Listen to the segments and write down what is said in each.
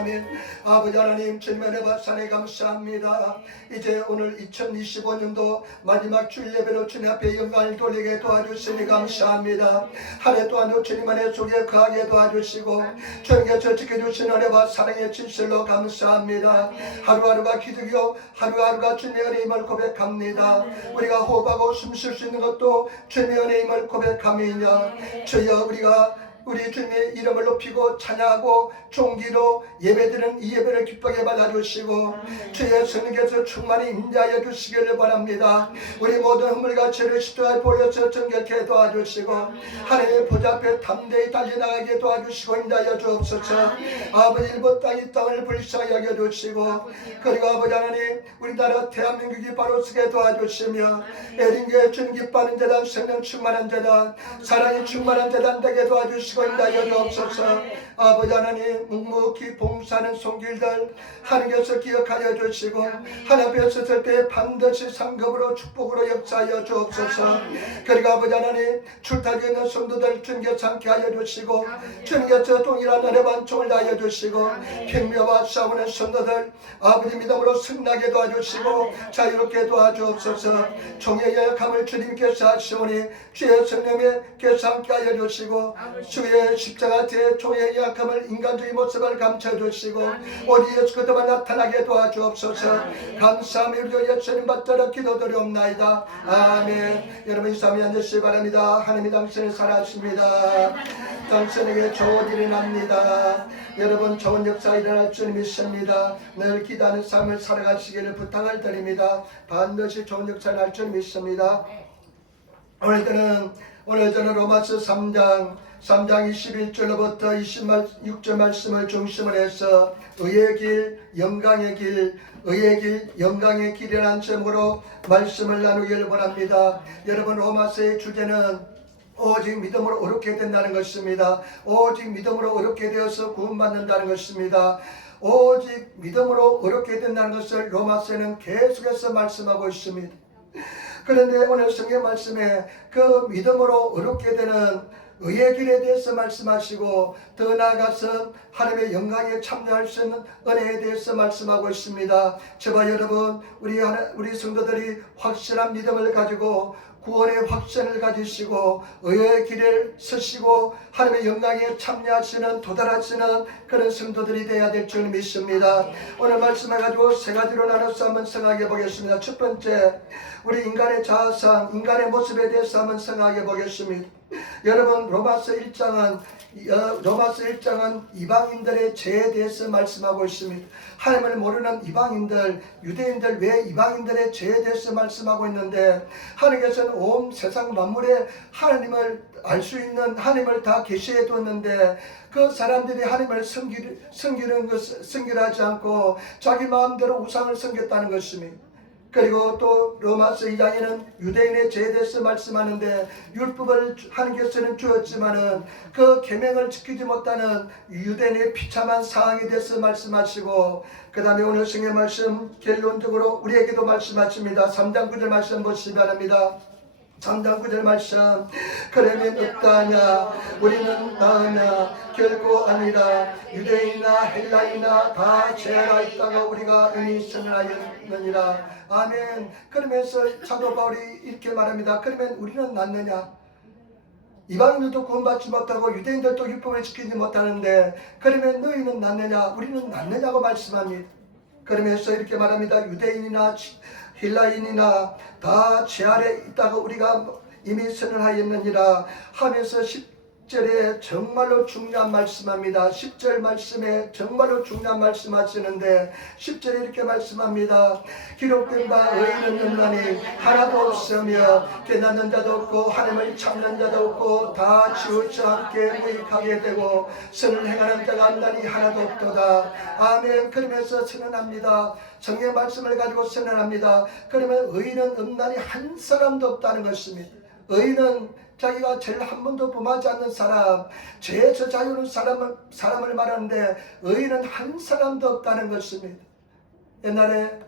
아멘. 아버지 하나님 주님의 내바산에 감사합니다. 이제 오늘 2025년도 마지막 주일 예배로 주님 앞에 영광을 돌리게 도와주시니 감사합니다. 한 해 또한 주님 안에 속에 거하게 도와주시고 주님께서 지켜주신 은혜와 사랑의 진실로 감사합니다. 하루하루가 기적이요 하루하루가 주님의 은혜임을 고백합니다. 우리가 호흡하고 숨 쉴 수 있는 것도 주님의 은혜임을 고백함이냐. 주여 우리 주님의 이름을 높이고 찬양하고 종기로 예배드리는 이 예배를 기쁘게 받아주시고 주의 성령께서 충만히 임재하여 주시기를 바랍니다. 우리 모든 허물과 죄를 십자가에 보려서 정결케 도와주시고 하나님의 보좌 앞에 담대히 달려나가게 도와주시고 임재하여 주옵소서. 아버지 일본 땅 이 땅을 불쌍히 여겨주시고 그리고 아버지 하나님 우리나라 대한민국이 바로 서게 도와주시며 에린교회 주님 기뻐하는 재단 성령 충만한 재단 사랑이 충만한 재단 되게 도와주시고 인다여 주옵소서. 아버지 하나님 묵묵히 봉사하는 손길들 하나님께서 기억하여 주시고 하나님 앞에 섰을 때 반드시 상급으로 축복으로 역사하여 주옵소서. 그리고 아버지 하나님 출타되어 있는 성도들 주님께 상케 하여 주시고 주님께서 동일한 은혜 반총을 다하여 주시고 평미와 싸우는 성도들 아버지 믿음으로 승리하게 도와주시고 자유롭게 도와주옵소서. 종의 연약함을 주님께서 하시오니 주의 성령님께서 함께 하여 주시고 주의 십자가 뒤에 종의 약함을 인간주의 모습을 감춰주시고 오직 예수 그리스도만 나타나게 도와주옵소서. 감사하며 우리 예수님 받들어 기도드리옵나이다. 아멘. 여러분 이 삶에 앉으시기 바랍니다. 하나님이 당신을 사랑하십니다. 당신에게 좋은 일이 납니다. 여러분 좋은 역사 일어날 줄 믿습니다. 늘 기도하는 삶을 살아가시기를 부탁을 드립니다. 반드시 좋은 역사 날 줄 믿습니다. 오늘 저는 로마서 3장 21절로부터 26절 말씀을 중심으로 해서 의의 길, 영광의 길, 의의 길, 영광의 길이라는 제목으로 말씀을 나누기를 원합니다. 여러분 로마서의 주제는 오직 믿음으로 어렵게 된다는 것입니다. 오직 믿음으로 어렵게 되어서 구원받는다는 것입니다. 오직 믿음으로 어렵게 된다는 것을 로마서에는 계속해서 말씀하고 있습니다. 그런데 오늘 성경 말씀에 그 믿음으로 어렵게 되는 의의 길에 대해서 말씀하시고 더 나아가서 하나님의 영광에 참여할 수 있는 은혜에 대해서 말씀하고 있습니다. 저와 여러분 우리 성도들이 확실한 믿음을 가지고 구원의 확신을 가지시고 의의 길을 서시고 하나님의 영광에 참여하시는 도달하시는 그런 성도들이 되어야 될 줄 믿습니다. 오늘 말씀을 가지고 세 가지로 나눠서 한번 생각해 보겠습니다. 첫 번째, 우리 인간의 자아상, 인간의 모습에 대해서 한번 생각해 보겠습니다. 여러분 로마서 1장은 이방인들의 죄에 대해서 말씀하고 있습니다. 하나님을 모르는 이방인들, 유대인들 왜 이방인들의 죄에 대해서 말씀하고 있는데 하나님께서는 온 세상 만물에 하나님을 알 수 있는 하나님을 다 계시해 뒀는데 그 사람들이 하나님을 섬기지 않고 자기 마음대로 우상을 섬겼다는 것입니다. 그리고 또 로마서 2장에는 유대인의 죄에 대해서 말씀하는데 율법을 하나님께서는 주었지만은 그 계명을 지키지 못하는 유대인의 비참한 상황에 대해서 말씀하시고 그 다음에 오늘 성경 말씀 결론적으로 우리에게도 말씀하십니다. 3장 9절 말씀 보시기 바랍니다. 3장 9절 말씀 그러면 어떠하냐 우리는 나으냐 결코 아니라 유대인이나 헬라인이나 다 죄가 있다가 우리가 이미 선언하였느니라. 아멘. 그러면서 사도 바울이 이렇게 말합니다. 그러면 우리는 낫느냐? 이방인들도 구원받지 못하고 유대인들도 율법을 지키지 못하는데 그러면 너희는 낫느냐? 우리는 낫느냐고 말씀합니다. 그러면서 이렇게 말합니다. 유대인이나 헬라인이나 다 죄 아래 있다가 우리가 이미 선언하였느니라 하면서 10절에 정말로 중요한 말씀합니다. 10절 말씀에 정말로 중요한 말씀하시는데 10절에 이렇게 말씀합니다. 기록된 바 의인은 없나니 하나도 없으며 깨닫는 자도 없고 하나님을 찾는 자도 없고 다 지우쳐 함께 무익하게 되고 선을 행하는 자가 없나니 하나도 없도다. 아멘. 그러면서 선언합니다. 성경 말씀을 가지고 선언합니다. 그러면 의인은 없나니 한 사람도 없다는 것입니다. 의인은 자기가 죄를 한 번도 범하지 않는 사람, 죄에서 자유로운 사람을 말하는데 의인은 한 사람도 없다는 것입니다. 옛날에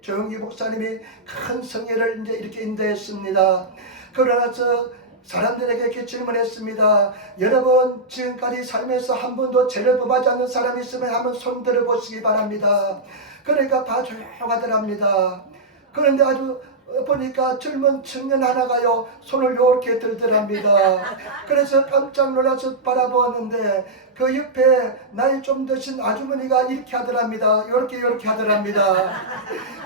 조용기 목사님이 큰 성회를 이제 이렇게 인도했습니다. 그러나서 사람들에게 이렇게 질문했습니다. 여러분 지금까지 살면서 한 번도 죄를 범하지 않는 사람이 있으면 한번 손 들어보시기 바랍니다. 그러니까 다 조용하더랍니다. 그런데 아주 보니까 젊은 청년 하나가요 손을 이렇게 들더랍니다. 그래서 깜짝 놀라서 바라보았는데 그 옆에 나이 좀 드신 아주머니가 이렇게 하더랍니다. 이렇게 하더랍니다.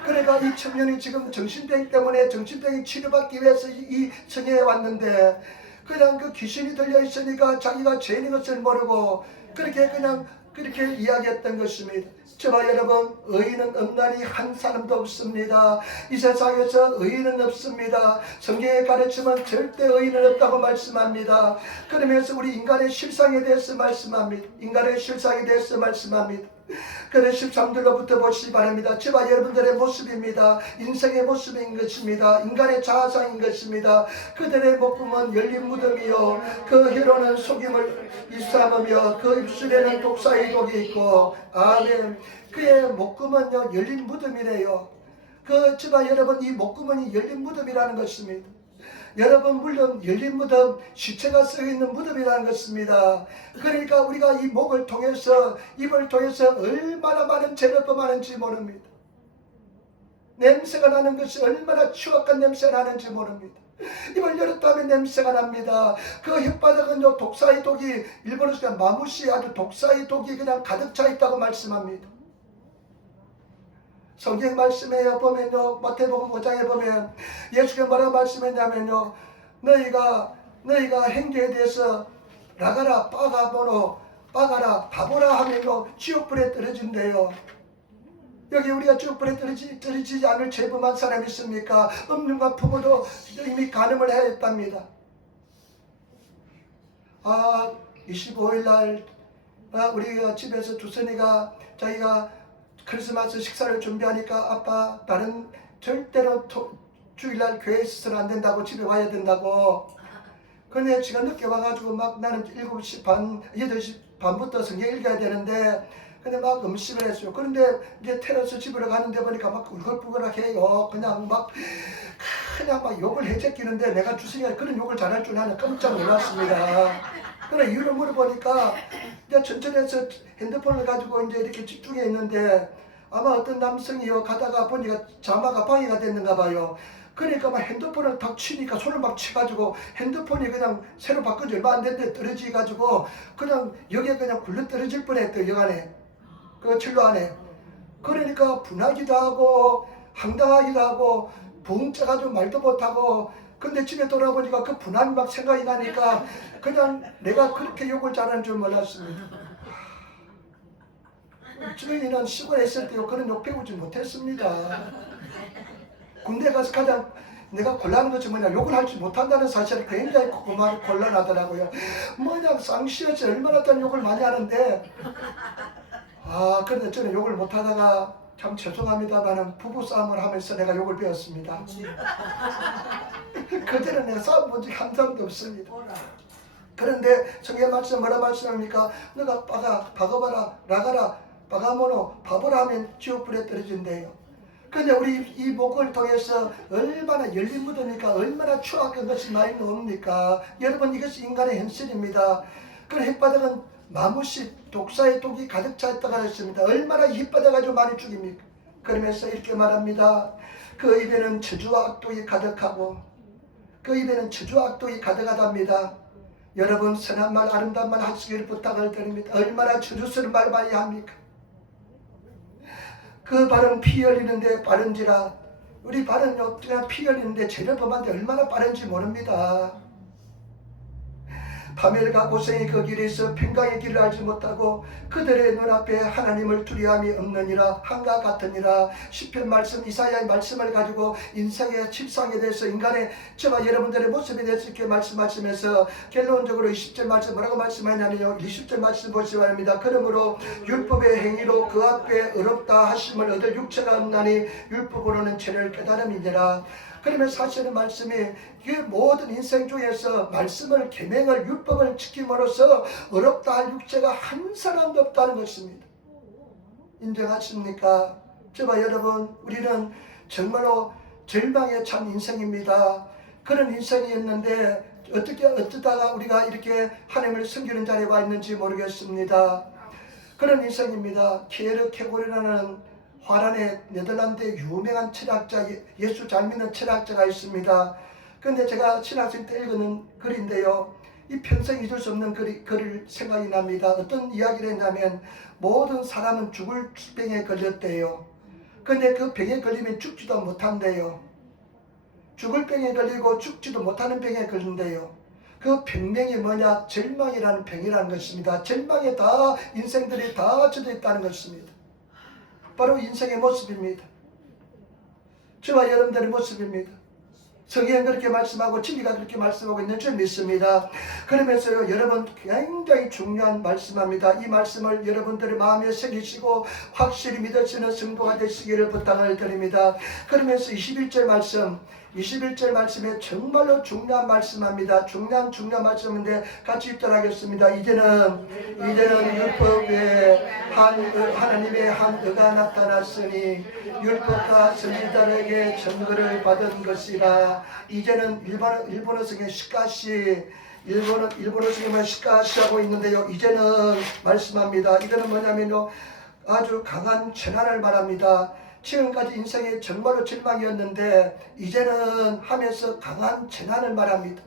그러니까 이 청년이 지금 정신병 때문에 정신병이 치료받기 위해서 이 성에 왔는데 그냥 그 귀신이 들려 있으니까 자기가 죄인인 것을 모르고 그렇게 이야기했던 것입니다. 저와 여러분, 의인은 없나니 한 사람도 없습니다. 이 세상에서 의인은 없습니다. 성경의 가르침은 절대 의인은 없다고 말씀합니다. 그러면서 우리 인간의 실상에 대해서 말씀합니다. 인간의 실상에 대해서 말씀합니다. 그래서 13절로부터 보시기 바랍니다. 저와 여러분들의 모습입니다. 인생의 모습인 것입니다. 인간의 자아상인 것입니다. 그들의 목구멍은 열린 무덤이요 그 혀로는 속임을 일삼으며 그 입술에는 독사의 독이 있고 아멘. 그의 목구멍은요 열린 무덤이래요. 저와 여러분 이 목구멍이 열린 무덤이라는 것입니다. 여러분 물론 열린 무덤, 시체가 쓰여있는 무덤이라는 것입니다. 그러니까 우리가 이 목을 통해서 입을 통해서 얼마나 많은 죄를 범하는지 모릅니다. 냄새가 나는 것이 얼마나 추악한 냄새가 나는지 모릅니다. 입을 열었다면 냄새가 납니다. 그 혓바닥은요 독사의 독이 일본에서 마무시 아주 독사의 독이 그냥 가득 차 있다고 말씀합니다. 성경 말씀에 보면요 마태복음 5장에 보면 예수가 뭐라고 말씀했냐면요 너희가 행위에 대해서 라가라 빠가보노 빠가라 바보라 하면요 지옥불에 떨어진대요. 여기 우리가 지옥불에 떨어지지 않을 죄범한 사람이 있습니까? 음흉과 부모도 이미 간음을 했답니다. 25일날 우리 집에서 두선이가 자기가 크리스마스 식사를 준비하니까 아빠 나는 절대로 주일날 교회에 있어서는 안 된다고 집에 와야 된다고. 근데 지가 늦게 와가지고 막 나는 7시 반 8시 반부터 성경 읽어야 되는데 근데 막 음식을 했어요. 그런데 이제 테라스 집으로 가는데 보니까 막 울컥부글하게 해요. 그냥 막 욕을 해제끼는데 내가 주승이가 그런 욕을 잘할 줄 나는 깜짝 놀랐습니다. 그래 이유를 물어보니까 이제 천천히 해서 핸드폰을 가지고 이제 이렇게 집중해 있는데 아마 어떤 남성이요 가다가 보니까 자마가 방해가 됐는가 봐요. 그러니까 막 핸드폰을 탁 치니까 손을 막 치가지고 핸드폰이 그냥 새로 바꾼 지 얼마 안 됐는데 떨어지가지고 그냥 여기에 그냥 굴러 떨어질 뻔했대요. 여간에 그 철로 안에. 그러니까 분하기도 하고 황당하기도 하고 붕 쪄가지고 말도 못하고 근데 집에 돌아보니까 그 분함이 막 생각이 나니까 그냥 내가 그렇게 욕을 잘하는 줄 몰랐습니다. 저희는 시골에 있을 때 그런 욕 배우지 못했습니다. 군대 가서 가장 내가 곤란한 것이 뭐냐 욕을 하지 못한다는 사실을 굉장히 곤란하더라고요. 뭐냐 쌍시여지 얼마나 딴 욕을 많이 하는데 그런데 저는 욕을 못하다가 참 죄송합니다만 부부싸움을 하면서 내가 욕을 배웠습니다. 그때는 내가 싸움 본 적이 한 번도 없습니다. 그런데 성경 말씀 뭐라 말씀합니까? 너가 박아봐라 라가라 바가모노 바보라 하면 지옥불에 떨어진대요. 근데 우리 이 목을 통해서 얼마나 열린 무덤이니까 얼마나 추악한 것이 많이 나옵니까? 여러분 이것이 인간의 현실입니다. 그 혓바닥은 마무시 독사의 독이 가득 차 있다고 했습니다. 얼마나 혓바닥 아주 많이 죽입니까? 그러면서 이렇게 말합니다. 그 입에는 저주와 악독이 가득하고 그 입에는 저주와 악독이 가득하답니다. 여러분 선한 말 아름다운 말 하시기를 부탁을 드립니다. 얼마나 저주스러운 말 많이 합니까? 그 발은 피 흘리는데 빠른지라 우리 발은 그냥 피 흘리는데 죄를 범한데 얼마나 빠른지 모릅니다. 파멸과 고생이 그 길에 있어 평강의 길을 알지 못하고 그들의 눈앞에 하나님을 두려움이 없느니라 한가 같으니라. 시편 말씀 이사야의 말씀을 가지고 인생의 칠상에 대해서 인간의 저와 여러분들의 모습에 대해서 이렇게 말씀하시면서 결론적으로 20절 말씀 뭐라고 말씀하냐면요 20절 말씀 보시기 바랍니다. 그러므로 율법의 행위로 그 앞에 어렵다 하심을 얻을 육체가 없나니 율법으로는 죄를 깨달음이니라. 그러면 사실은 말씀이 이 모든 인생 중에서 말씀을 계명을 율법을 지킴으로써 어렵다 할 육체가 한 사람도 없다는 것입니다. 인정하십니까? 저와 여러분 우리는 정말로 절망에 찬 인생입니다. 그런 인생이었는데 어떻게 어쩌다가 우리가 이렇게 하나님을 섬기는 자리에 와 있는지 모르겠습니다. 그런 인생입니다. 피에르 케고르라는 화란의 네덜란드의 유명한 철학자, 예수 잘 믿는 철학자가 있습니다. 그런데 제가 신학생 때 읽은 글인데요, 이 평생 잊을 수 없는 글을 생각이 납니다. 어떤 이야기를 했냐면 모든 사람은 죽을 병에 걸렸대요. 그런데 그 병에 걸리면 죽지도 못한대요. 죽을 병에 걸리고 죽지도 못하는 병에 걸린대요. 그 병명이 뭐냐? 절망이라는 병이라는 것입니다. 절망에 다 인생들이 다 젖어 있다는 것입니다. 바로 인생의 모습입니다. 저와 여러분들의 모습입니다. 성경은 그렇게 말씀하고 진리가 그렇게 말씀하고 있는 줄 믿습니다. 그러면서요, 여러분 굉장히 중요한 말씀합니다. 이 말씀을 여러분들의 마음에 새기시고 확실히 믿으시는 성도가 되시기를 부탁을 드립니다. 그러면서 21절 말씀에 정말로 중요한 말씀합니다. 중요한 말씀인데 같이 읽도록 하겠습니다. 이제는 율법 외에 하나님의 한 의가 나타났으니 율법과 선지자들에게 증거를 받은 것이라. 이제는 일본어 성에 시카시, 일본어 성에만 시카시하고 있는데요, 이제는 말씀합니다. 이거는 뭐냐면요, 아주 강한 재난을 말합니다. 지금까지 인생이 정말로 절망이었는데 이제는 하면서 강한 재난을 말합니다.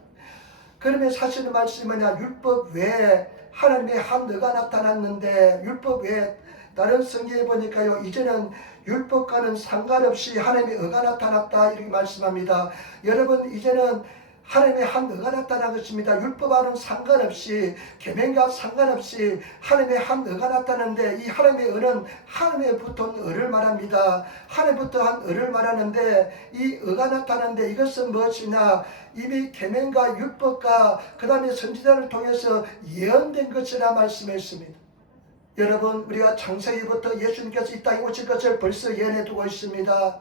그러면 사실은 말씀이 뭐냐? 율법 외에 하나님의 한 의가 나타났는데, 율법 외에 다른 성경에 보니까요, 이제는 율법과는 상관없이 하나님의 의가 나타났다 이렇게 말씀합니다. 여러분, 이제는 하나님의 한 의가 나타난 것입니다. 율법과는 상관없이, 계명과 상관없이 하나님의 한 의가 나타나는데, 이 하나님의 의는 하나님부터 온 의를 말합니다. 하나님부터 한 의를 말하는데, 이 의가 나타나는데 이것은 무엇이냐? 이미 계명과 율법과 그 다음에 선지자를 통해서 예언된 것이라 말씀했습니다. 여러분, 우리가 창세기부터 예수님께서 이 땅에 오실 것을 벌써 예언해 두고 있습니다.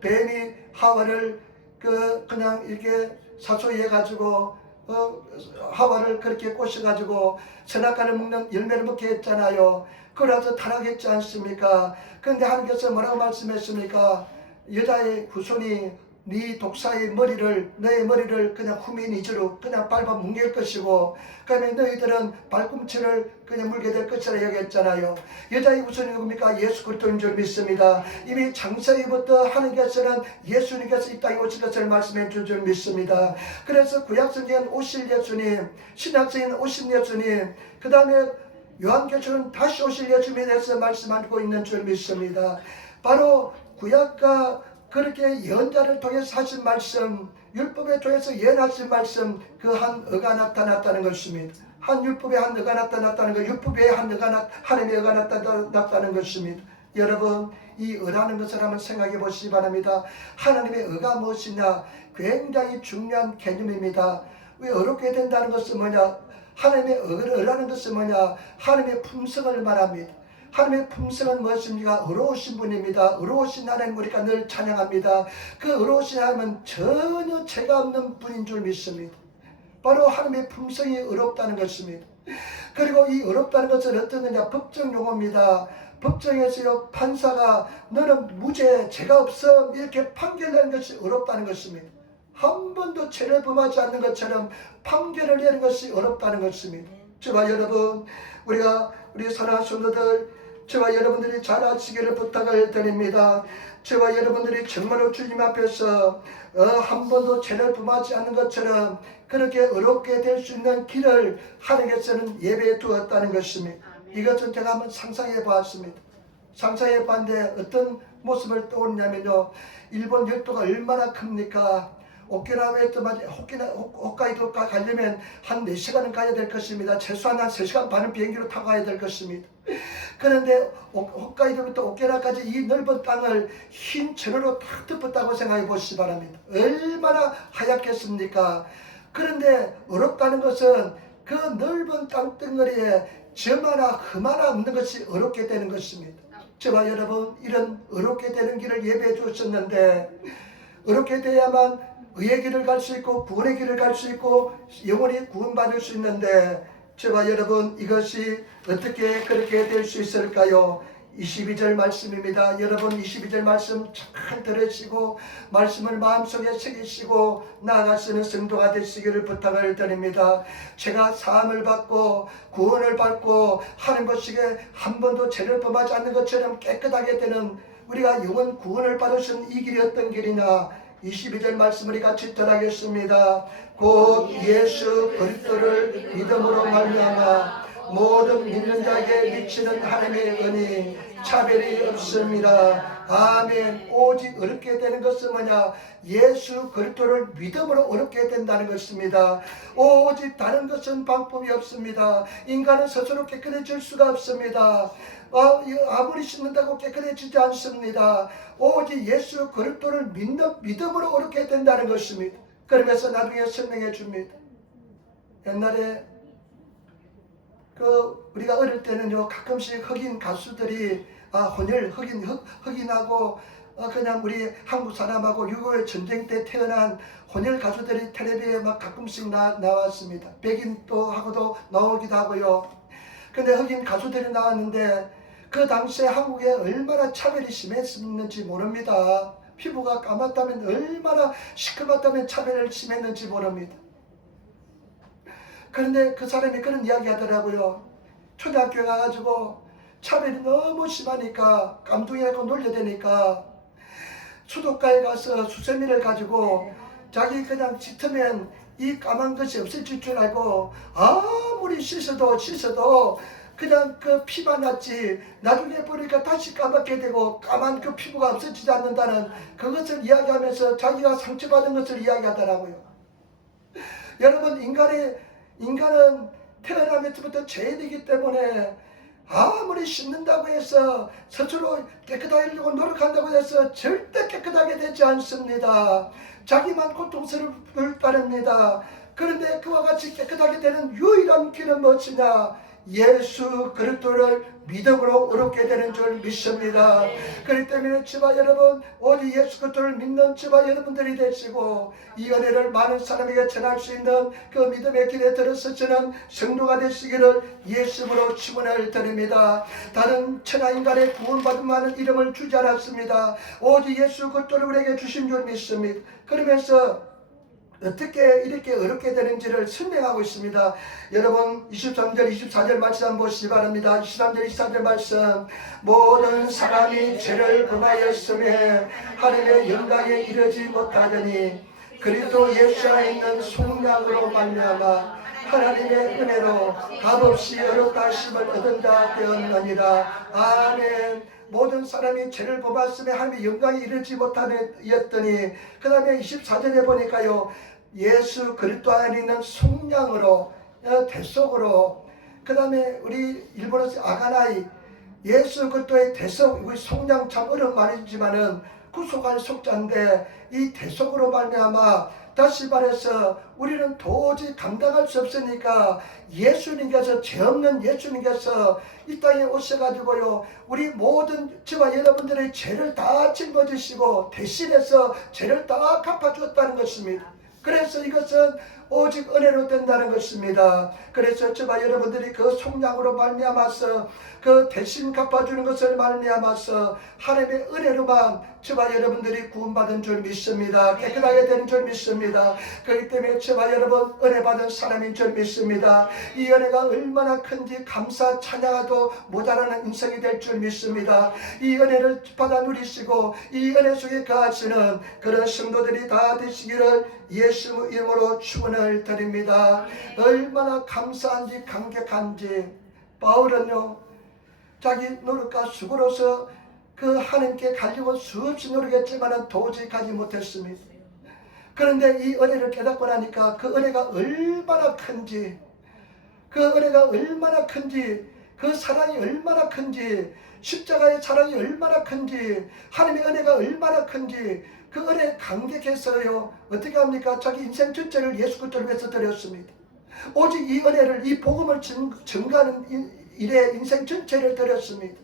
뱀이 하와를 그냥 이렇게 사소해 가지고 하와를 그렇게 꼬셔 가지고 선악과를 먹는 열매를 먹게 했잖아요. 그러서 타락했지 않습니까? 그런데 하나님께서 뭐라고 말씀했습니까? 여자의 후손이 네 독사의 머리를, 너의 머리를 그냥 후미니즈로 그냥 밟아 뭉갤 것이고, 그러면 너희들은 발꿈치를 그냥 물게 될 것이라 얘기했잖아요. 여자의 후손이 누굽니까? 예수 그리스도인 줄 믿습니다. 이미 창세기부터 하나님께서는 예수님께서 이 땅에 오실 것을 말씀해 줄 믿습니다. 그래서 구약성경은 오실 예수님, 신약성경은 오신 예수님, 그 다음에 요한계시록은 다시 오실 예수님에 대해서 말씀하고 있는 줄 믿습니다. 바로 구약과 그렇게 예언자를 통해서 하신 말씀, 율법에 통해서 예언하신 말씀, 그 한 의가 나타났다는 것입니다. 한 율법에 한 의가 나타났다는 것, 율법에 한 의가 하나님의 의가 나타났다는 것입니다. 여러분, 이 의라는 것을 한번 생각해 보시기 바랍니다. 하나님의 의가 무엇이냐? 굉장히 중요한 개념입니다. 왜 어렵게 된다는 것은 뭐냐? 하나님의 의라는 것은 뭐냐? 하나님의 품성을 말합니다. 하나님의 품성은 무엇입니까? 의로우신 분입니다. 의로우신 하나님 우리가 늘 찬양합니다. 그 의로우신 하나님은 전혀 죄가 없는 분인 줄 믿습니다. 바로 하나님의 품성이 의롭다는 것입니다. 그리고 이 의롭다는 것은 어떤 거냐? 법정 용어입니다. 법정에서요, 판사가 너는 무죄, 죄가 없어 이렇게 판결하는 것이 의롭다는 것입니다. 한 번도 죄를 범하지 않는 것처럼 판결을 내는 것이 어렵다는 것입니다. 저와 여러분, 우리 사랑하는 성도들, 저와 여러분들이 잘 아시기를 부탁을 드립니다. 저와 여러분들이 정말로 주님 앞에서 한 번도 죄를 범하지 않는 것처럼 그렇게 어렵게 될 수 있는 길을 하나님께서는 예배해 두었다는 것입니다. 이것은 제가 한번 상상해 보았습니다. 상상해 봤는데 어떤 모습을 떠올리냐면요, 일본 열도가 얼마나 큽니까? 홋카이도 가려면 한 4시간은 가야 될 것입니다. 최소한 한 3시간 반은 비행기로 타고 가야 될 것입니다. 그런데 홋카이도부터 오키나와까지 이 넓은 땅을 흰 천으로 탁 덮었다고 생각해 보시기 바랍니다. 얼마나 하얗겠습니까? 그런데 어렵다는 것은 그 넓은 땅덩어리에 점 하나 흠 하나 없는 것이 어렵게 되는 것입니다. 저와 여러분, 이런 어렵게 되는 길을 예배해 주셨는데, 어렵게 돼야만 의의 길을 갈 수 있고 구원의 길을 갈 수 있고 영원히 구원받을 수 있는데, 저와 여러분, 이것이 어떻게 그렇게 될 수 있을까요? 22절 말씀입니다. 여러분 22절 말씀 잘 들으시고 말씀을 마음속에 새기시고 나아가시는 성도가 되시기를 부탁을 드립니다. 제가 사함을 받고 구원을 받고 하는 것이게 한 번도 죄를 범하지 않는 것처럼 깨끗하게 되는 우리가 영원 구원을 받으신 이 길이 어떤 길이냐, 22절 말씀을 같이 전하겠습니다. 곧 예수 그리스도를 믿음으로 말미암아 모든 믿는 자에게 미치는 하나님의 은혜 차별이 없습니다. 아멘. 오직 어렵게 되는 것은 뭐냐? 예수 그리스도를 믿음으로 어렵게 된다는 것입니다. 오직 다른 것은 방법이 없습니다. 인간은 스스로 깨끗해질 수가 없습니다. 아무리 씻는다고 깨끗해지지 않습니다. 오직 예수 그리스도를 믿음으로 어렵게 된다는 것입니다. 그러면서 나중에 설명해 줍니다. 옛날에 우리가 어릴 때는요, 가끔씩 흑인 가수들이 흑인하고 그냥 우리 한국 사람하고 6.25 전쟁 때 태어난 혼혈 가수들이 텔레비에 막 가끔씩 나왔습니다. 백인도 하고도 나오기도 하고요. 근데 흑인 가수들이 나왔는데 그 당시에 한국에 얼마나 차별이 심했는지 모릅니다. 피부가 까맣다면 얼마나 시커멓다면 차별이 심했는지 모릅니다. 그런데 그 사람이 그런 이야기 하더라고요. 초등학교에 가가지고 차별이 너무 심하니까 깜둥이라고 놀려대니까 수도가에 가서 수세미를 가지고 자기 그냥 짙으면 이 까만 것이 없어질 줄 알고 아무리 씻어도 그냥 그 피만 났지 나중에 보니까 다시 까맣게 되고 까만 그 피부가 없어지지 않는다는 그것을 이야기하면서 자기가 상처받은 것을 이야기하더라고요. 여러분 인간은 태어나면서부터 죄인이기 때문에 아무리 씻는다고 해서 스스로 깨끗하려고 노력한다고 해서 절대 깨끗하게 되지 않습니다. 자기만 고통스러울 따릅니다. 그런데 그와 같이 깨끗하게 되는 유일한 길은 무엇이냐? 예수 그리스도를 믿음으로 얻게 되는 줄 믿습니다. 그렇기 때문에 저와 여러분 오직 예수 그리스도를 믿는 저와 여러분들이 되시고 이 은혜를 많은 사람에게 전할 수 있는 그 믿음의 길에 들어서시는 성도가 되시기를 예수님으로 축원을 드립니다. 다른 천하인간의 구원받은 많은 이름을 주지 않았습니다. 오직 예수 그리스도를 우리에게 주신 줄 믿습니다. 그러면서 어떻게 이렇게 어렵게 되는지를 설명하고 있습니다. 여러분 23절 24절 말씀 한번 보시기 바랍니다. 23절 24절 말씀 모든 사람이 죄를 범하였음에 하나님의 영광에 이르지 못하더니 그리스도 예수 안에 있는 속량으로 말미암아 하나님의 은혜로 값없이 어렵다 하심을 얻은 자 되었느니라. 아멘. 모든 사람이 죄를 범하였음에 하나님의 영광에 이르지 못하였더니 그 다음에 24절에 보니까요, 예수 그리스도 안에 있는 속량으로 대속으로 그 다음에 우리 일본어에서 아가나이 예수 그리스도의 대속, 우리 속량 참 어려운 말이지만은 구속할 속자인데 이 대속으로 말미암아 다시 말해서 우리는 도저히 감당할 수 없으니까 예수님께서 죄 없는 예수님께서 이 땅에 오셔가지고요 우리 모든 저와 여러분들의 죄를 다 짊어지시고 대신해서 죄를 다 갚아주었다는 것입니다. 그래서 이것은 오직 은혜로 된다는 것입니다. 그래서 저와 여러분들이 그 속량으로 말미암아서 그 대신 갚아주는 것을 말미암아서 하나님의 은혜로만 저와 여러분들이 구원받은 줄 믿습니다. 깨끗하게 되는 줄 믿습니다. 그렇기 때문에 저와 여러분 은혜 받은 사람인 줄 믿습니다. 이 은혜가 얼마나 큰지 감사 찬양하도 모자라는 인생이 될 줄 믿습니다. 이 은혜를 받아 누리시고 이 은혜 속에 거하시는 그런 성도들이 다 되시기를 예수 이름으로 축원을 드립니다. 얼마나 감사한지 감격한지 바울은요 자기 노력과 수고로서 그 하나님께 가려고 수없이 노력했지만 도저히 가지 못했습니다. 그런데 이 은혜를 깨닫고 나니까 그 은혜가 얼마나 큰지, 그 은혜가 얼마나 큰지, 그 사랑이 얼마나 큰지, 십자가의 사랑이 얼마나 큰지, 하나님의 은혜가 얼마나 큰지 그 은혜에 감격해서요 어떻게 합니까? 자기 인생 전체를 예수 그리스도를 위해서 드렸습니다. 오직 이 은혜를, 이 복음을 증거하는 일에 인생 전체를 드렸습니다.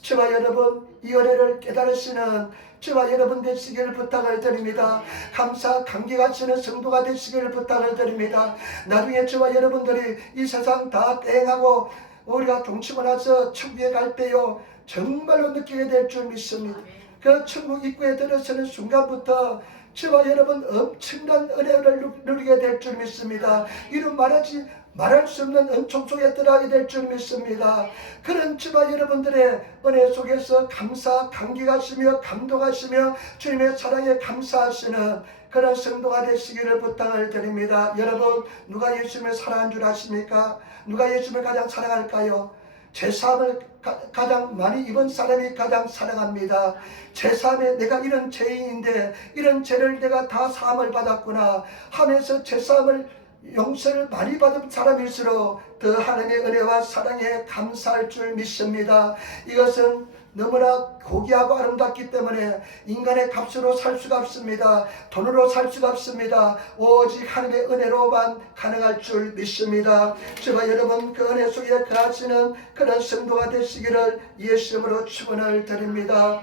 저와 여러분 이 은혜를 깨달으시는 저와 여러분 되시기를 부탁을 드립니다. 감사 감격하시는 성도가 되시기를 부탁을 드립니다. 나중에 저와 여러분들이 이 세상 다 땡하고 우리가 종치고 나서 천국에 갈 때요 정말로 느끼게 될 줄 믿습니다. 그 천국 입구에 들어서는 순간부터 저와 여러분 엄청난 은혜를 누리게 될 줄 믿습니다. 이루 말할 수 없는 은총 속에 들어가게 될 줄 믿습니다. 그런 저와 여러분들의 은혜 속에서 감격하시며 감동하시며 주님의 사랑에 감사하시는 그런 성도가 되시기를 부탁을 드립니다. 여러분, 누가 예수님을 사랑한 줄 아십니까? 누가 예수님을 가장 사랑할까요? 제사함을 가장 많이 입은 사람이 가장 사랑합니다. 제사함에 내가 이런 죄인인데 이런 죄를 내가 다 사함을 받았구나 하면서 제사함을 용서를 많이 받은 사람일수록 더 하나님의 은혜와 사랑에 감사할 줄 믿습니다. 이것은 너무나 고귀하고 아름답기 때문에 인간의 값으로 살 수가 없습니다. 돈으로 살 수가 없습니다. 오직 하나님의 은혜로만 가능할 줄 믿습니다. 저와 여러분 그 은혜 속에 거하시는 그런 성도가 되시기를 예수 이름으로 축원을 드립니다.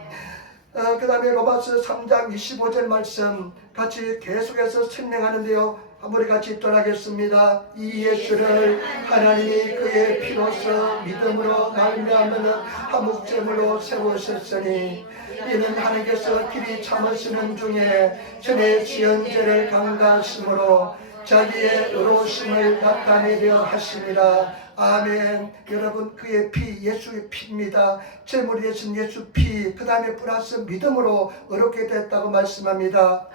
그 다음에 로마서 3장 25절 말씀 같이 계속해서 설명하는데요. 우리 같이 읽도록하겠습니다. 이 예수를 하나님이 그의 피로써 믿음으로 말미암는 화목제물로 세우셨으니 이는 하나님께서 길이 참으시는 중에 전에 지은 죄를 강가하심으로 자기의 의로우심을 나타내려 하심이라. 아멘. 여러분, 그의 피, 예수의 피입니다. 제물이 되신 예수 피, 그 다음에 플러스 믿음으로 의롭게 됐다고 말씀합니다.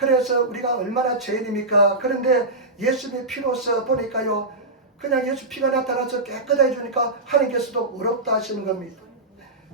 그래서 우리가 얼마나 죄인입니까? 그런데 예수님의 피로서 보니까요, 그냥 예수 피가 나타나서 깨끗하게 주니까 하나님께서도 의롭다 하시는 겁니다.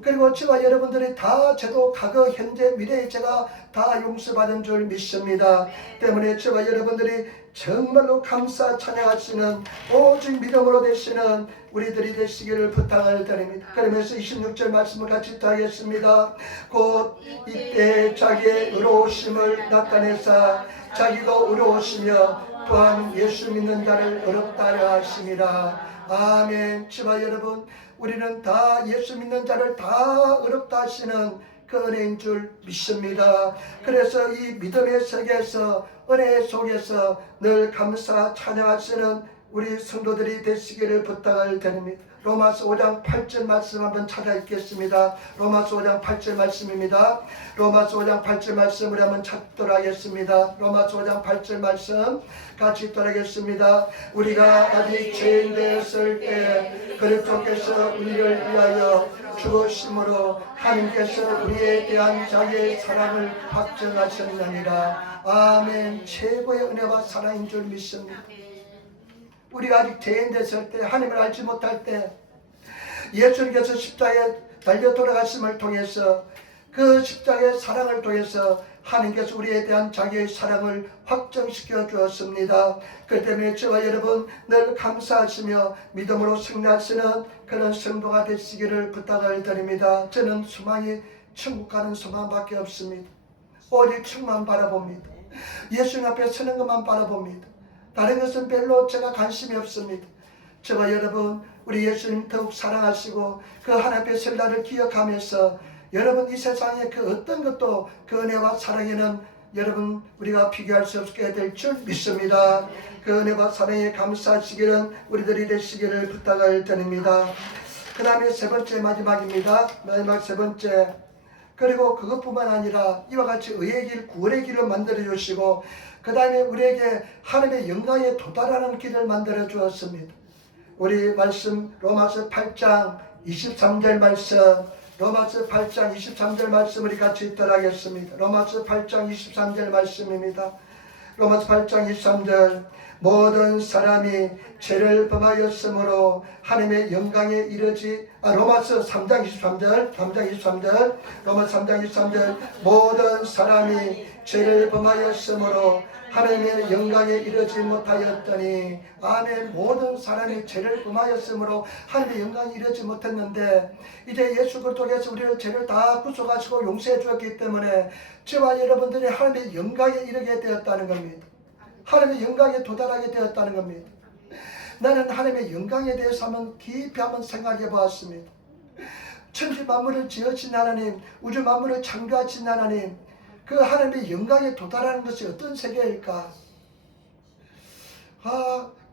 그리고 저와 여러분들이 다 죄도 과거, 현재, 미래의 죄가 다 용서받은 줄 믿습니다. 때문에 저와 여러분들이 정말로 감사 찬양하시는 오직 믿음으로 되시는 우리들이 되시기를 부탁을 드립니다. 그러면서 26절 말씀을 같이 또 하겠습니다. 곧 이때 자기의 의로우심을 나타내사 자기도 의로우시며 또한 예수 믿는 자를 의롭다 하심이라. 아멘. 저와 여러분, 우리는 다 예수 믿는 자를 다 의롭다 하시는 그 은혜인 줄 믿습니다. 그래서 이 믿음의 세계에서 은혜 속에서 늘 감사 찬양하시는 우리 성도들이 되시기를 부탁을 드립니다. 로마서 5장 8절 말씀 한번 찾아 읽겠습니다. 로마서 5장 8절 말씀입니다. 로마서 5장 8절 말씀을 한번 찾도록 하겠습니다. 로마서 5장 8절 말씀 같이 읽도록 하겠습니다. 우리가 아직 죄인 되었을 때 그리스도께서 우리를 위하여 죽으심으로 하나님께서 우리에 대한 자기의 사랑을 확증하셨느니라. 아멘. 최고의 은혜와 사랑인 줄 믿습니다. 우리가 아직 죄인 됐을 때, 하나님을 알지 못할 때 예수님께서 십자가에 달려 돌아가심을 통해서 그 십자가의 사랑을 통해서 하나님께서 우리에 대한 자기의 사랑을 확정시켜 주었습니다. 그렇기 때문에 저와 여러분 늘 감사하시며 믿음으로 승리하시는 그런 성도가 되시기를 부탁을 드립니다. 저는 소망이 천국 가는 소망밖에 없습니다. 오직 천국만 바라봅니다. 예수님 앞에 서는 것만 바라봅니다. 다른 것은 별로 제가 관심이 없습니다. 저와 여러분, 우리 예수님 더욱 사랑하시고 그 하나님 앞에 설 날을 기억하면서 여러분 이 세상의 그 어떤 것도 그 은혜와 사랑에는 여러분 우리가 비교할 수 없게 될 줄 믿습니다. 그 은혜와 사랑에 감사하시기는 우리들이 되시기를 부탁을 드립니다. 그 다음에 세 번째 마지막입니다. 마지막 세 번째. 그리고 그것뿐만 아니라 이와 같이 의의 길, 구원의 길을 만들어 주시고 그 다음에 우리에게 하나님의 영광에 도달하는 길을 만들어 주었습니다. 우리 말씀 로마서 8장 23절 말씀, 로마서 8장 23절 말씀 우리 같이 읽도록 하겠습니다. 로마서 8장 23절 말씀입니다. 로마서 8장 23절. 모든 사람이 죄를 범하였으므로 하나님의 영광에 이르지 로마서 3장 23절 로마서 3장 23절. 모든 사람이 죄를 범하였으므로 하나님의 영광에 이르지 못하였더니. 아멘. 모든 사람이 죄를 범하였으므로 하나님의 영광에 이르지 못했는데 이제 예수 그리스도께서 우리의 죄를 다 구속하시고 용서해 주었기 때문에 저와 여러분들이 하나님의 영광에 이르게 되었다는 겁니다. 하나님의 영광에 도달하게 되었다는 겁니다. 나는 하나님의 영광에 대해서 깊이 한번 생각해 보았습니다. 천지 만물을 지으신 하나님, 우주 만물을 창조하신 하나님, 그 하나님의 영광에 도달하는 것이 어떤 세계일까?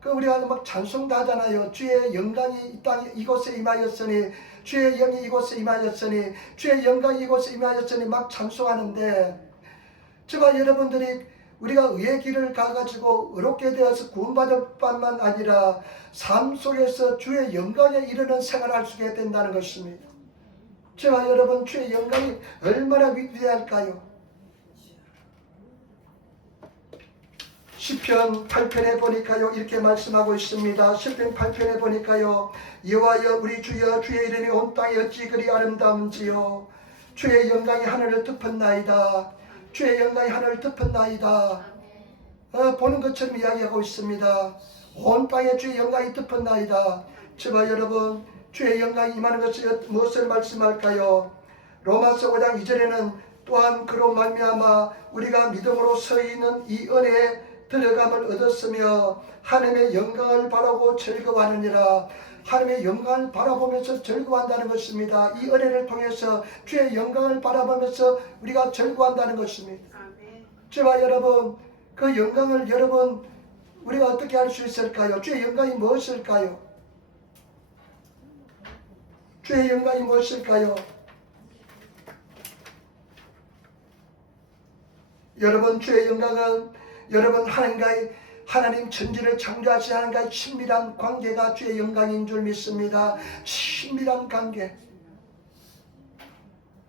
우리가 막 찬송도 하잖아요. 주의 영광이 이 땅에 이곳에 임하였으니 주의 영이 이곳에 임하였으니 주의 영광이 이곳에 임하였으니 막 찬송하는데 저와 여러분들이 우리가 의의 길을 가가지고 의롭게 되어서 구원받을 뿐만 아니라 삶 속에서 주의 영광에 이르는 생활을 할 수 있게 된다는 것입니다. 저와 여러분 주의 영광이 얼마나 위대할까요? 시편 8편에 보니까요 이렇게 말씀하고 있습니다. 시편 8편에 보니까요 여호와여 우리 주여 주의 이름이 온 땅에 어찌 그리 아름다운지요. 주의 영광이 하늘을 덮었나이다. 주의 영광이 하늘을 덮었나이다. 보는 것처럼 이야기하고 있습니다. 온 땅에 주의 영광이 덮었나이다. 저와 여러분 주의 영광이 임하는 것이 무엇을 말씀할까요? 로마서 5장 2절에는 또한 그로 말미암아 우리가 믿음으로 서 있는 이 은혜에 들어감을 얻었으며 하나님의 영광을 바라고 즐거워하느니라. 하나님의 영광을 바라보면서 즐거워한다는 것입니다. 이 은혜를 통해서 주의 영광을 바라보면서 우리가 즐거워한다는 것입니다. 저와 여러분 그 영광을 여러분 우리가 어떻게 할 수 있을까요? 주의 영광이 무엇일까요? 주의 영광이 무엇일까요? 여러분 주의 영광은 여러분 하나님 천지를 창조하신 하나님과의 친밀한 관계가 주의 영광인 줄 믿습니다. 친밀한 관계.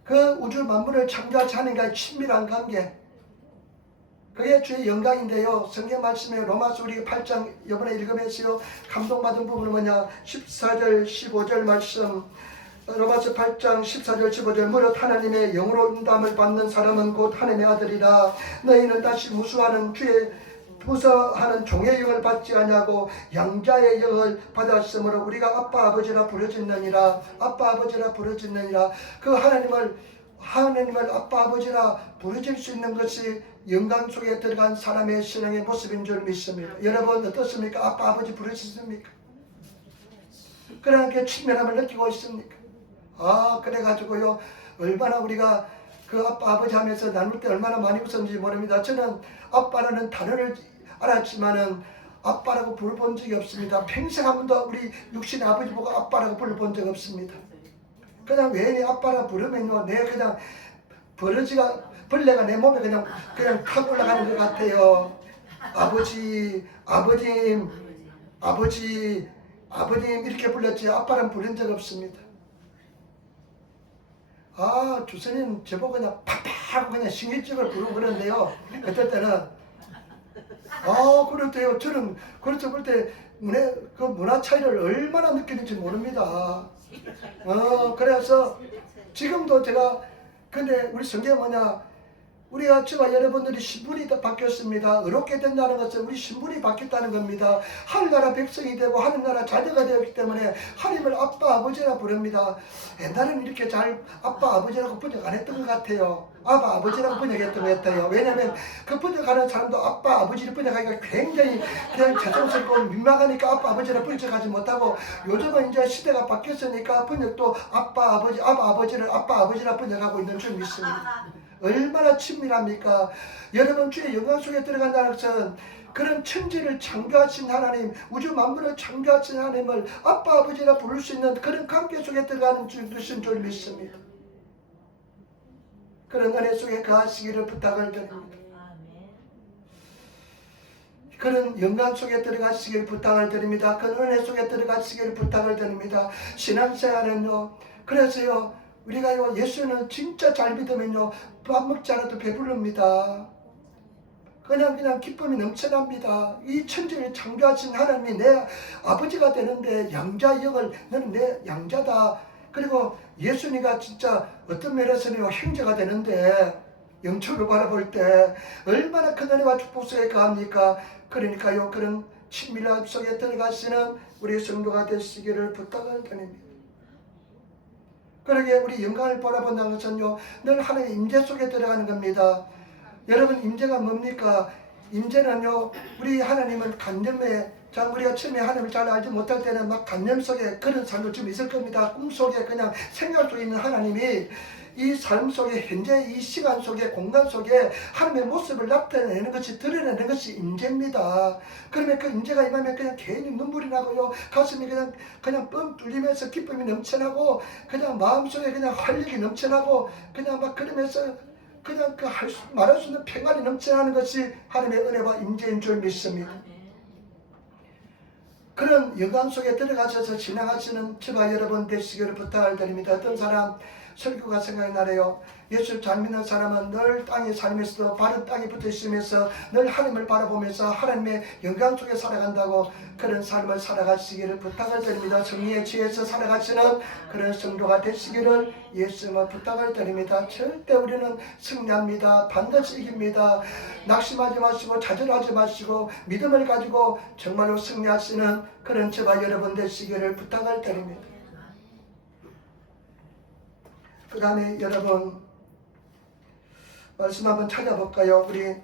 그 우주 만물을 창조하신 하나님과의 친밀한 관계. 그게 주의 영광인데요. 성경 말씀에 로마서 우리 8장 이번에 읽으면서요 감동받은 부분은 뭐냐? 14절 15절 말씀. 로마서 8장 14절 15절 무릇 하나님의 영으로 인도함을 받는 사람은 곧 하나님의 아들이라. 너희는 다시 무수하는 종의 영을 받지 아니하고 양자의 영을 받았으므로 우리가 아빠 아버지라 부르짖느니라. 아빠 아버지라 부르짖느니라. 그 하나님을 아빠 아버지라 부르짖을 수 있는 것이 영광 속에 들어간 사람의 신앙의 모습인 줄 믿습니다. 여러분 어떻습니까? 아빠 아버지 부르짖습니까? 그렇게 친밀함을 느끼고 있습니까? 그래가지고요 얼마나 우리가 그 아빠 아버지 하면서 나눌 때 얼마나 많이 웃었는지 모릅니다. 저는 아빠라는 단어를 알았지만은 아빠라고 부르본 적이 없습니다. 평생 한 번도 우리 육신의 아버지 보고 아빠라고 불러본 적 없습니다. 그냥 왜 아빠라 부르면요 내 그냥 벌레가 내 몸에 그냥 탁 올라가는 것 같아요. 아버지 아버님 이렇게 불렀지 아빠는 부른 적 없습니다. 주선님 저보고 그냥 팍팍 그냥 신기증을 부르고 그러는데요. 그때 때는 그렇대요. 저는 그렇죠. 볼 때 그 문화 차이를 얼마나 느끼는지 모릅니다. 그래서 지금도 제가 근데 우리 성경은 뭐냐? 우리가 저와 여러분들이 신분이 바뀌었습니다. 의롭게 된다는 것은 우리 신분이 바뀌었다는 겁니다. 하늘나라 백성이 되고 하늘나라 자녀가 되었기 때문에 하나님을 아빠 아버지라 부릅니다. 옛날에는 이렇게 잘 아빠 아버지라고 번역 안 했던 것 같아요. 아빠 아버지라고 번역했던 것 같아요. 왜냐하면 그 번역하는 사람도 아빠 아버지를 번역하기가 굉장히 그냥 죄송스럽고 민망하니까 아빠 아버지라 번역하지 못하고 요즘은 이제 시대가 바뀌었으니까 번역도 아빠 아버지를 아빠 아버지라 번역하고 있는 줄 믿습니다. 얼마나 친밀합니까? 여러분 주의 영광 속에 들어간다는 것은 그런 천지를 창조하신 하나님, 우주 만물을 창조하신 하나님을 아빠 아버지라 부를 수 있는 그런 관계 속에 들어가는 것인 줄 믿습니다. 그런 은혜 속에 거하시기를 부탁을 드립니다. 그런 영광 속에 들어가시기를 부탁을 드립니다. 그런 은혜 속에 들어가시기를 부탁을 드립니다. 신앙생활은요, 그래서요 우리가요 예수는 진짜 잘 믿으면요 밥 먹지 않아도 배부릅니다. 그냥 기쁨이 넘쳐납니다. 이 천지를 창조하신 하나님이 내 아버지가 되는데 양자 영을 너는 내 양자다. 그리고 예수님가 진짜 어떤 면에서는 형제가 되는데 영적으로 바라볼 때 얼마나 큰 은혜와 축복 속에 가합니까? 그러니까요 그런 친밀함 속에 들어가시는 우리 성도가 되시기를 부탁을 드립니다. 그러게 우리 영광을 바라본다는 것은요 늘 하나님의 임재 속에 들어가는 겁니다. 여러분 임재가 뭡니까? 임재는요 우리 하나님은 간념에 우리가 처음에 하나님을 잘 알지 못할 때는 막 간념 속에 그런 삶을 좀 있을 겁니다. 꿈속에 그냥 생각 속에 있는 하나님이 이 삶 속에 현재 이 시간 속에 공간 속에 하나님의 모습을 나타내는 것이 드러내는 것이 임재입니다. 그러면 그 임재가 임하면 그냥 괜히 눈물이 나고요. 가슴이 그냥 뻥 뚫리면서 기쁨이 넘쳐나고 그냥 마음속에 그냥 활력이 넘쳐나고 그냥 막 그러면서 그냥 말할 수 없는 평안이 넘쳐나는 것이 하나님의 은혜와 임재인 줄 믿습니다. 그런 영광 속에 들어가셔서 진행하시는 저와 여러분 되시기를 부탁을 드립니다. 어떤 사람 설교가 생각이 나래요. 예수를 잘 믿는 사람은 늘 땅에 살면서도 발은 땅에 붙어 있으면서 늘 하나님을 바라보면서 하나님의 영광 속에 살아간다고 그런 삶을 살아가시기를 부탁을 드립니다. 성령의 지혜에서 살아가시는 그런 성도가 되시기를 예수님을 부탁을 드립니다. 절대 우리는 승리합니다. 반드시 이깁니다. 낙심하지 마시고 좌절하지 마시고 믿음을 가지고 정말로 승리하시는 그런 저와 여러분 되시기를 부탁을 드립니다. 그 다음에 여러분 말씀 한번 찾아볼까요? 우리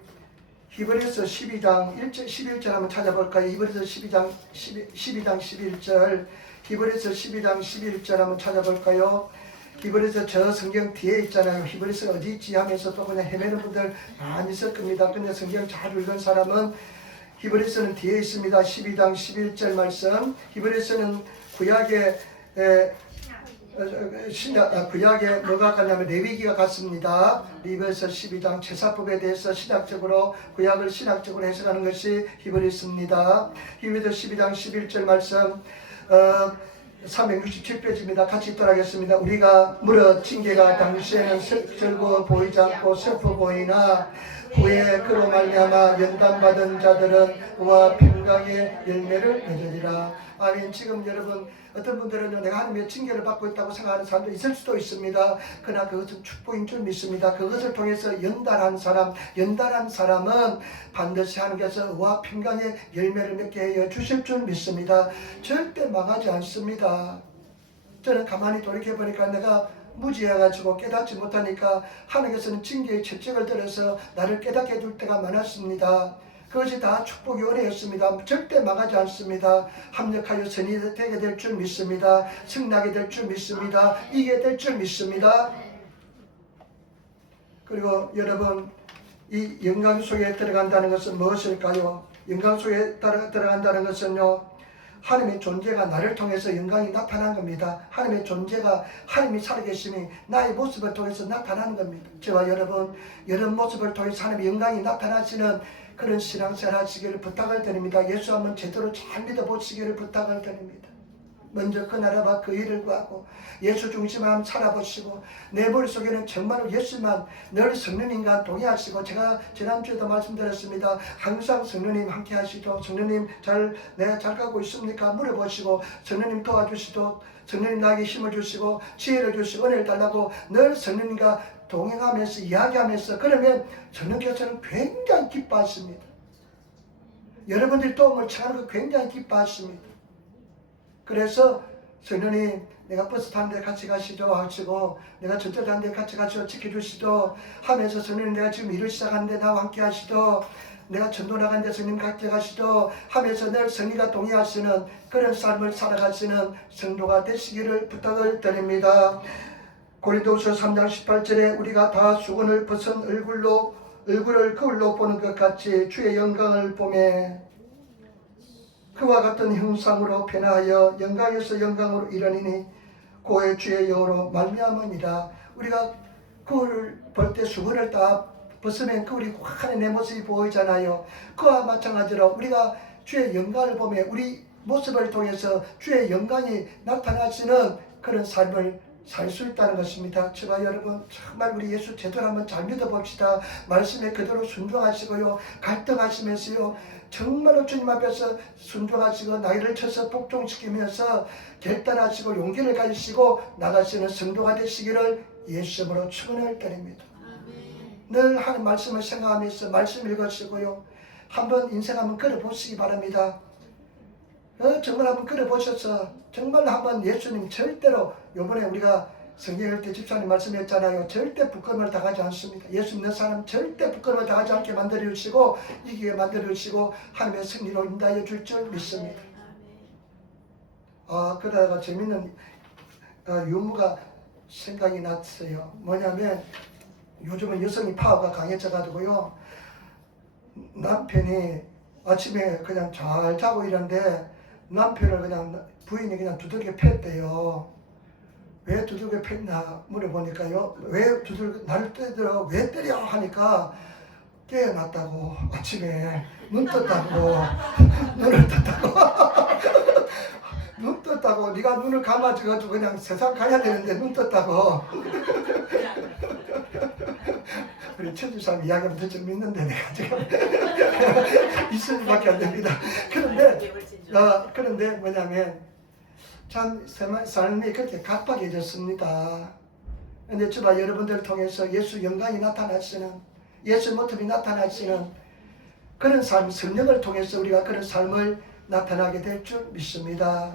히브리서 12장 1절 11절 한번 찾아볼까요? 히브리서 12장 11절 히브리서 12장 11절 한번 찾아볼까요? 히브리서 저 성경 뒤에 있잖아요. 히브리서 어디 있지 하면서 또 그냥 헤매는 분들 많이 있을 겁니다. 근데 성경 잘 읽은 사람은 히브리서는 뒤에 있습니다. 12장 11절 말씀. 히브리서는 구약의 구약에 뭐가 같냐면 레위기가 같습니다. 리브에서 12장 제사법에 대해서 신학적으로 구약을 신학적으로 해석하는 것이 히브리서입니다. 히브리서 12장 11절 말씀 367페이지입니다. 같이 읽도록하겠습니다. 우리가 물어 징계가 당시에는 즐거워 보이지 않고 슬퍼 보이나 후에 그로 말미암아 연단받은 자들은 우와 평강의 열매를 맺으리라. 아멘. 지금 여러분 어떤 분들은 내가 하나님의 징계를 받고 있다고 생각하는 사람도 있을 수도 있습니다. 그러나 그것은 축복인 줄 믿습니다. 그것을 통해서 연단한 사람은 반드시 하나님께서 우와 평강의 열매를 맺게 해 주실 줄 믿습니다. 절대 망하지 않습니다. 저는 가만히 돌이켜보니까 내가 무지해가지고 깨닫지 못하니까 하나님께서는 징계의 채찍을 들어서 나를 깨닫게 해줄 때가 많았습니다. 그것이 다 축복의 은혜였습니다. 절대 망하지 않습니다. 합력하여 선이 되게 될 줄 믿습니다. 승리하게 될 줄 믿습니다. 이기게 될 줄 믿습니다. 그리고 여러분 이 영광 속에 들어간다는 것은 무엇일까요? 영광 속에 들어간다는 것은요, 하나님의 존재가 나를 통해서 영광이 나타난 겁니다. 하나님의 존재가 하나님이 살아계심이 나의 모습을 통해서 나타나는 겁니다. 저와 여러분 이런 모습을 통해서 하나님의 영광이 나타나시는 그런 신앙생활 하시기를 부탁을 드립니다. 예수 한번 제대로 잘 믿어보시기를 부탁을 드립니다. 먼저 그 나라와 그 일을 구하고 예수 중심으로 한번 살아보시고 내 머릿속에는 정말로 예수만 늘 성령님과 동의하시고, 제가 지난주에도 말씀드렸습니다. 항상 성령님 함께 하시죠. 성령님 내가 잘 가고 있습니까? 물어보시고 성령님 도와주시고 성령님 나에게 힘을 주시고 지혜를 주시고 은혜를 달라고 늘 성령님과 동행하면서 이야기하면서 그러면 성령께서는 굉장히 기뻐하십니다. 여러분들이 도움을 청하는 거 굉장히 기뻐하십니다. 그래서 성령님 내가 버스 타는데 같이 가시죠 하시고, 내가 전철 타는데 같이 가시죠 지켜주시죠 하면서, 성령님 내가 지금 일을 시작하는데 나와 함께 하시죠, 내가 전도 나가는데 성령님 같이 가시죠 하면서 늘 성령과 동의하시는 그런 삶을 살아가시는 성도가 되시기를 부탁을 드립니다. 고린도후서 3장 18절에 우리가 다 수건을 벗은 얼굴을 거울로 보는 것 같이 주의 영광을 보매 그와 같은 형상으로 변화하여 영광에서 영광으로 이르니니 고의 주의 영으로 말미암으니라. 우리가 거울을 볼 때 수건을 다 벗으면 거울이 확 내 모습이 보이잖아요. 그와 마찬가지로 우리가 주의 영광을 보며 우리 모습을 통해서 주의 영광이 나타나시는 그런 삶을 살 수 있다는 것입니다. 저와 여러분 정말 우리 예수 제대로 한번 잘 믿어봅시다. 말씀에 그대로 순종하시고요, 갈등하시면서요, 정말로 주님 앞에서 순종하시고 나이를 쳐서 복종시키면서 결단하시고 용기를 가지시고 나가시는 성도가 되시기를 예수님으로 축원을 드립니다. 늘 하는 말씀을 생각하면서 말씀 읽으시고요, 한번 인생 한번 걸어보시기 바랍니다. 정말 한번 걸어보셔서 정말 한번 예수님 절대로, 요번에 우리가 성경 읽을 때 집사님 말씀했잖아요. 절대 부끄러움을 당하지 않습니다. 예수 믿는 사람 절대 부끄러움을 당하지 않게 만들어주시고 이기게 만들어주시고 하나님의 승리로 인도하여 줄 줄 믿습니다. 그러다가 재밌는 유무가 생각이 났어요. 뭐냐면 요즘은 여성이 파워가 강해져 가지고요. 남편이 아침에 그냥 잘 자고 이런데 남편을 그냥 부인이 그냥 두들겨 팼대요. 왜 두들겨 팼나 물어보니까요. 왜 나를 때려 왜 때려 하니까 깨어났다고. 아침에 눈 떴다고. 눈을 떴다고. 눈 떴다고. 네가 눈을 감아줘가지고 그냥 세상 가야 되는데 눈 떴다고. 우리 천주사님 이야기부터 좀 믿는데 내가 지금 이슬밖에 안 됩니다. 그런데 뭐냐면 참 삶이 그렇게 각박해졌습니다. 근데 주가 여러분들을 통해서 예수 영광이 나타나시는, 예수 모습이 나타나시는 그런 삶, 성령을 통해서 우리가 그런 삶을 나타나게 될 줄 믿습니다.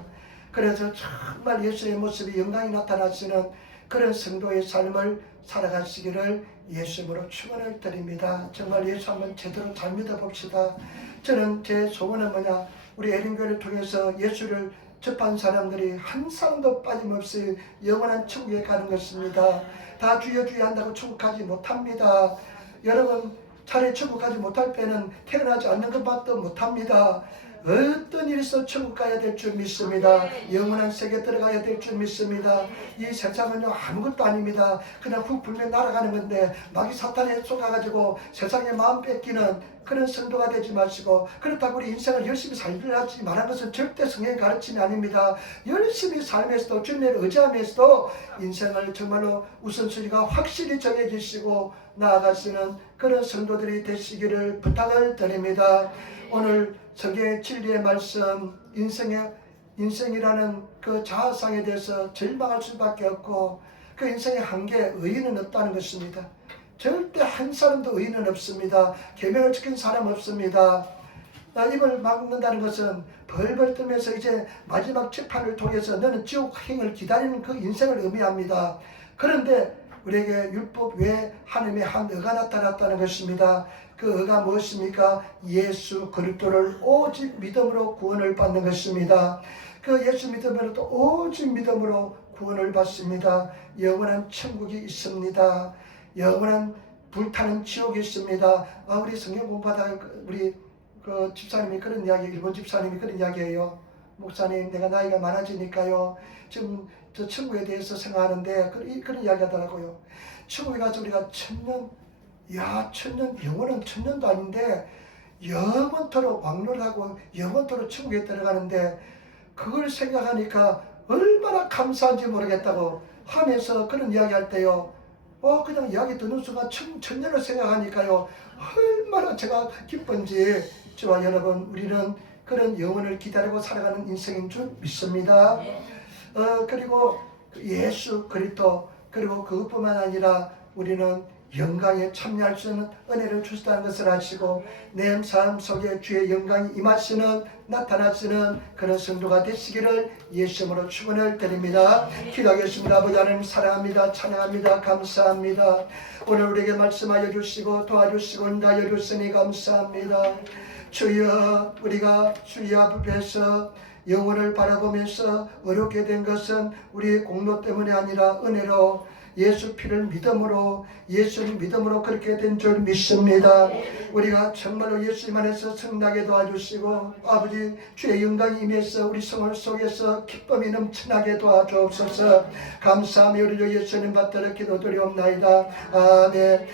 그래서 정말 예수의 모습이 영광이 나타나시는 그런 성도의 삶을 살아가시기를 예수님으로 축원을 드립니다. 정말 예수 한번 제대로 잘 믿어봅시다. 저는 제 소원은 뭐냐, 우리 에린교회를 통해서 예수를 접한 사람들이 한 사람도 빠짐없이 영원한 천국에 가는 것입니다. 다 주여 주여 한다고 천국 가지 못합니다. 여러분 차라리 천국 가지 못할 때는 태어나지 않는 것밖에 못합니다. 어떤 일이 있어 천국 가야 될 줄 믿습니다. 영원한 세계 들어가야 될 줄 믿습니다. 이 세상은요 아무것도 아닙니다. 그냥 훅 불면 날아가는 건데 마귀 사탄에 속아가지고 세상의 마음 뺏기는 그런 성도가 되지 마시고, 그렇다고 우리 인생을 열심히 살려하지 말한 것은 절대 성경의 가르침이 아닙니다. 열심히 삶에서도 주님을 의지하면서도 인생을 정말로 우선순위가 확실히 정해주시고 나아가시는 그런 성도들이 되시기를 부탁을 드립니다. 오늘 성경의 진리의 말씀, 인생이라는 그 자아상에 대해서 절망할 수밖에 없고, 그 인생의 한계, 의의는 없다는 것입니다. 절대 한 사람도 의의는 없습니다. 계명을 지킨 사람 없습니다. 입을 막는다는 것은 벌벌 뜨면서 이제 마지막 재판을 통해서 너는 지옥행을 기다리는 그 인생을 의미합니다. 그런데 우리에게 율법 외에 하나님의 한 의가 나타났다는 것입니다. 그 의가 무엇입니까? 예수 그리스도를 오직 믿음으로 구원을 받는 것입니다. 그 예수 믿음으로 또 오직 믿음으로 구원을 받습니다. 영원한 천국이 있습니다. 영원한 불타는 지옥이 있습니다. 우리 성경 공부하다가 우리 그 집사님이 그런 이야기, 일본 집사님이 그런 이야기예요. 목사님, 내가 나이가 많아지니까요, 지금 저 천국에 대해서 생각하는데 그런 이야기 하더라고요. 천국에 가서 우리가 천년, 영원은 천년도 아닌데 영원토록 왕노하고 영원토록 천국에 들어가는데, 그걸 생각하니까 얼마나 감사한지 모르겠다고 하면서 그런 이야기 할 때요, 그냥 이야기 듣는 순간 천년을 생각하니까요, 얼마나 제가 기쁜지. 저와 여러분, 우리는 그런 영혼을 기다리고 살아가는 인생인 줄 믿습니다. 그리고 예수 그리스도, 그리고 그것뿐만 아니라 우리는 영광에 참여할 수 있는 은혜를 주시다는 것을 아시고, 내 삶 속에 주의 영광이 임하시는, 나타나시는 그런 성도가 되시기를 예수님으로 축원을 드립니다. 기도하겠습니다. 아버지 하나님 사랑합니다. 찬양합니다. 감사합니다. 오늘 우리에게 말씀하여 주시고 도와주시고 인도하여 주시니 감사합니다. 주여, 우리가 주의 앞에서 영혼을 바라보면서 어렵게 된 것은 우리의 공로 때문이 아니라 은혜로, 예수 피를 믿음으로, 예수를 믿음으로 그렇게 된 줄 믿습니다. 우리가 정말로 예수님 안에서 성나게 도와주시고, 아버지 주의 영광이 임해서 우리 생활 속에서 기쁨이 넘쳐나게 도와주옵소서. 감사하며 우리 예수님 받들어 기도드리옵나이다. 아멘.